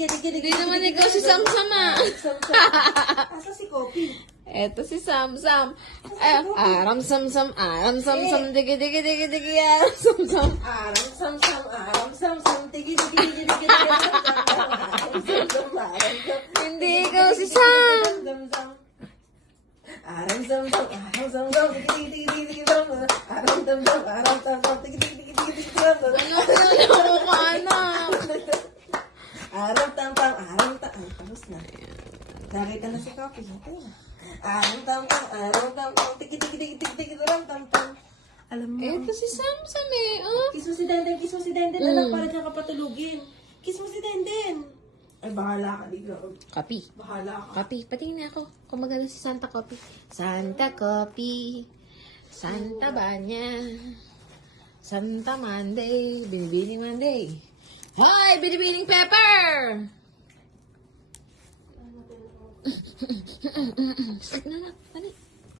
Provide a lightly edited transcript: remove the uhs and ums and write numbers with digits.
Hindi naman ikaw si Samsam ah. Asa si Kopi? Eto si Samsam. Aram Samsam, digi digi digi digi, aram Samsam. Aram sam, tigi, aram sam, Hindi ikaw si Sam. Aram sam, tigi, Ano ko ka anak? Aram tam, tapos na. Nakita na si Kopi. Aram tam, tigi, aram tam. Alam mo, Eto si Samsam eh. Oh. kiss mo si Denden, anak, para dyan ka patulugin. Kiss mo si Denden. Ay, bahala ka, ligaw. Kapi. Bahala ka. Kapi, patingin na ako. Kung maganda si Santa Kopi. Santa Kopi. Santa Banya. Santa Monday. Binibining Monday. Hoy! Binibining Pepper! Sakit na lang.